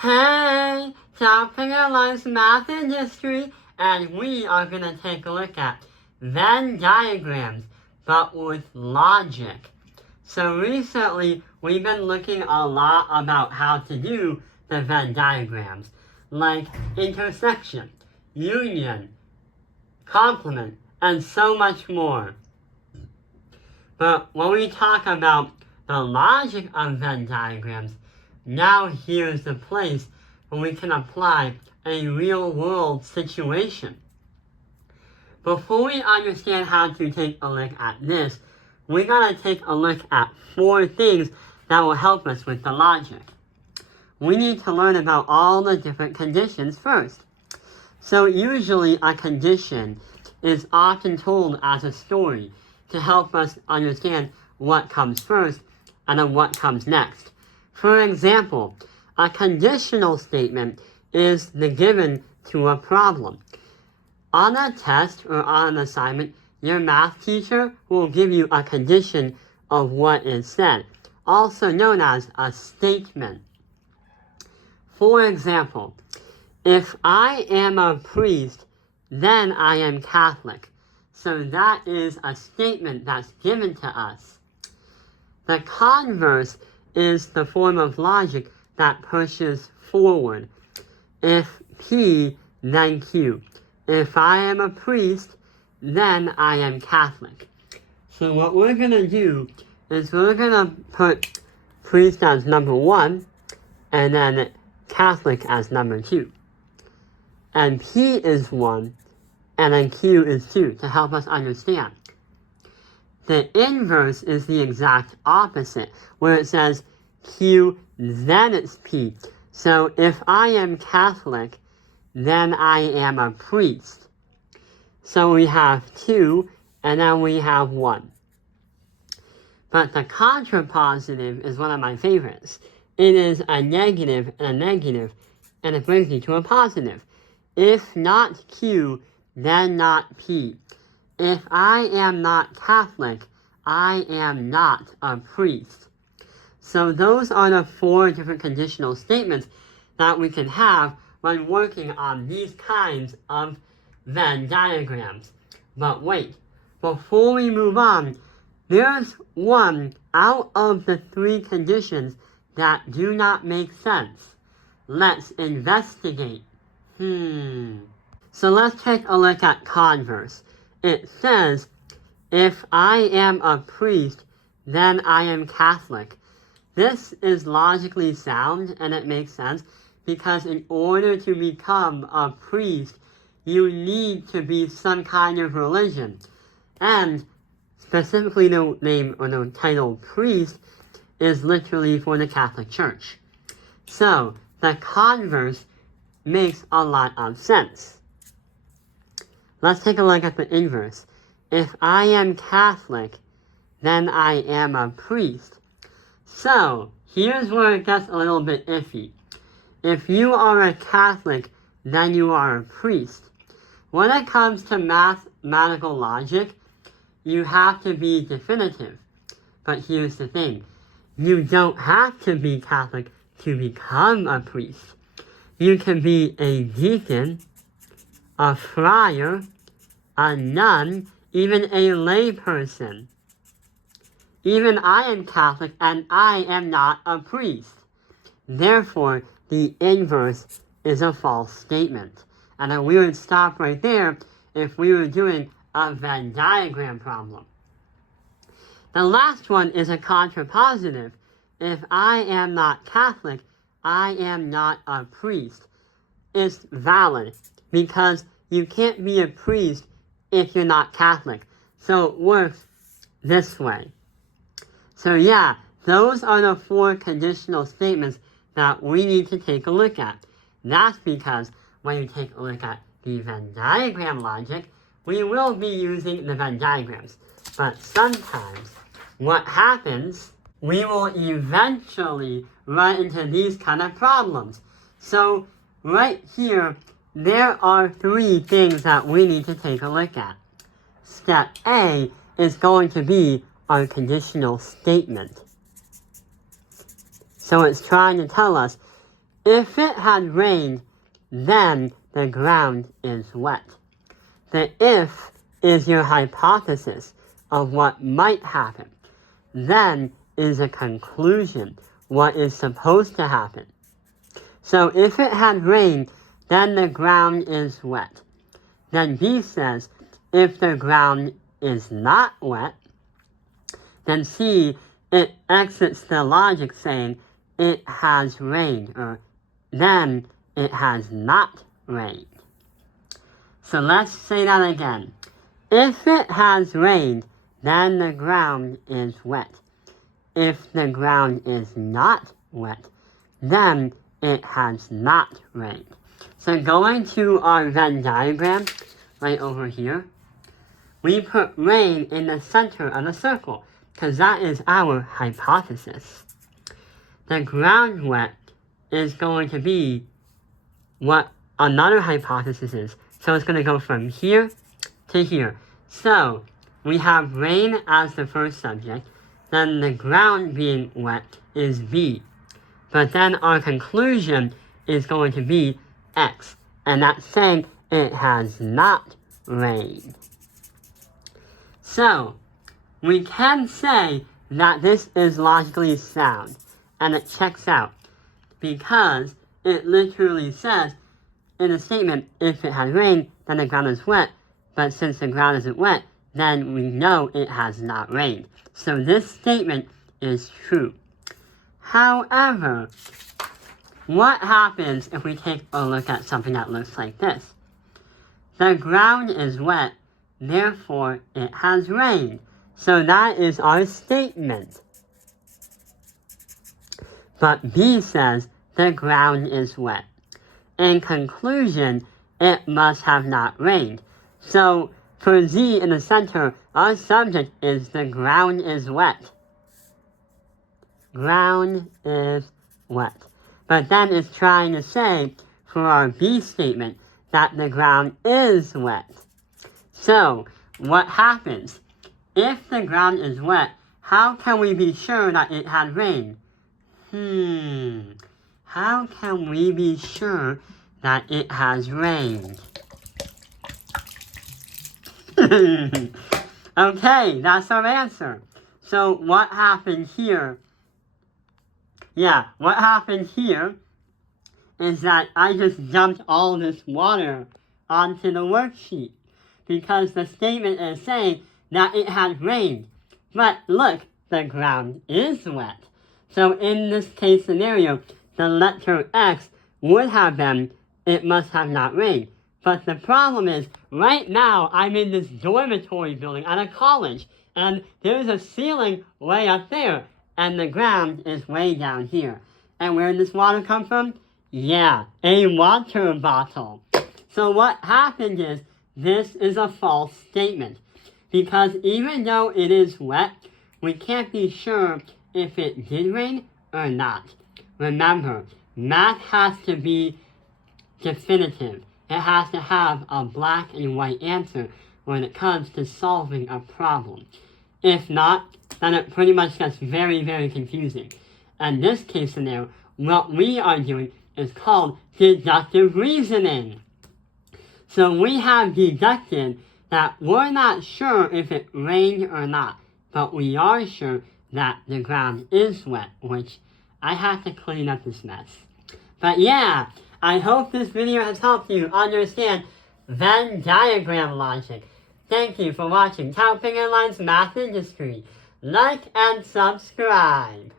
Hey, Southfinger likes math and history, and we are going to take a look at Venn diagrams, but with logic. So recently, we've been looking a lot about how to do the Venn diagrams, like intersection, union, complement, and so much more. But when we talk about the logic of Venn diagrams, now here's the place where we can apply a real-world situation. Before we understand how to take a look at this, we gotta take a look at 4 things that will help us with the logic. We need to learn about all the different conditions first. So usually a condition is often told as a story to help us understand what comes first and then what comes next. For example, a conditional statement is the given to a problem. On a test or on an assignment, your math teacher will give you a condition of what is said, also known as a statement. For example, if I am a priest, then I am Catholic. So that is a statement that's given to us. The converse is the form of logic that pushes forward. If P, then Q. If I am a priest, then I am Catholic. So what we're going to do is we're going to put priest as number 1, and then Catholic as number 2. And P is 1, and then Q is 2 to help us understand. The inverse is the exact opposite, where it says Q, then it's P. So if I am Catholic, then I am a priest. So we have 2, and then we have 1. But the contrapositive is one of my favorites. It is a negative and a negative, and it brings me to a positive. If not Q, then not P. If I am not Catholic, I am not a priest. So those are the 4 different conditional statements that we can have when working on these kinds of Venn diagrams. But wait, before we move on, there's one out of the 3 conditions that do not make sense. Let's investigate. So let's take a look at converse. It says, if I am a priest, then I am Catholic. This is logically sound and it makes sense because in order to become a priest, you need to be some kind of religion. And specifically the name or the title priest is literally for the Catholic Church. So the converse makes a lot of sense. Let's take a look at the inverse. If I am Catholic, then I am a priest. So here's where it gets a little bit iffy. If you are a Catholic, then you are a priest. When it comes to mathematical logic, you have to be definitive. But here's the thing. You don't have to be Catholic to become a priest. You can be a deacon, a friar, a nun, even a lay person. Even I am Catholic and I am not a priest. Therefore, the inverse is a false statement. And then we would stop right there if we were doing a Venn diagram problem. The last one is a contrapositive. If I am not Catholic, I am not a priest. It's valid because you can't be a priest if you're not Catholic. So it works this way. So yeah, those are the 4 conditional statements that we need to take a look at. That's because when you take a look at the Venn diagram logic, we will be using the Venn diagrams. But sometimes what happens, we will eventually run into these kind of problems. So right here, there are 3 things that we need to take a look at. Step A is going to be our conditional statement. So it's trying to tell us If it had rained, then the ground is wet. The if is your hypothesis of what might happen. Then is a conclusion, what is supposed to happen. So if it had rained, then the ground is wet. Then B says, if the ground is not wet, then C, it exits the logic saying it has rained, or then it has not rained. So let's say that again. If it has rained, then the ground is wet. If the ground is not wet, then it has not rained. So going to our Venn diagram, right over here, we put rain in the center of the circle, because that is our hypothesis. The ground wet is going to be what another hypothesis is. So it's going to go from here to here. So we have rain as the first subject, then the ground being wet is B. But then our conclusion is going to be X, and that's saying it has not rained. So we can say that this is logically sound, and it checks out, because it literally says in the statement, if it has rained, then the ground is wet, but since the ground isn't wet, then we know it has not rained. So this statement is true. However, what happens if we take a look at something that looks like this? The ground is wet, therefore it has rained. So that is our statement. But B says the ground is wet. In conclusion, it must have not rained. So for Z in the center, our subject is the ground is wet. Ground is wet. But then it's trying to say, for our B statement, that the ground is wet. So what happens? If the ground is wet, how can we be sure that it had rained? How can we be sure that it has rained? Okay, that's our answer. So what happened here? What happened here is that I just dumped all this water onto the worksheet because the statement is saying that it had rained. But look, the ground is wet. So in this case scenario, the letter X would have been, it must have not rained. But the problem is, right now I'm in this dormitory building at a college, and there's a ceiling way up there, and the ground is way down here. And where did this water come from? A water bottle. So what happened is, this is a false statement. Because even though it is wet, we can't be sure if it did rain or not. Remember, math has to be definitive. It has to have a black and white answer when it comes to solving a problem. If not, then it pretty much gets very, very confusing. In this case scenario, what we are doing is called deductive reasoning. So we have deducted that we're not sure if it rained or not, but we are sure that the ground is wet, which I have to clean up this mess. But I hope this video has helped you understand Venn diagram logic. Thank you for watching Tao Ping Airlines Math Industry. Like and subscribe.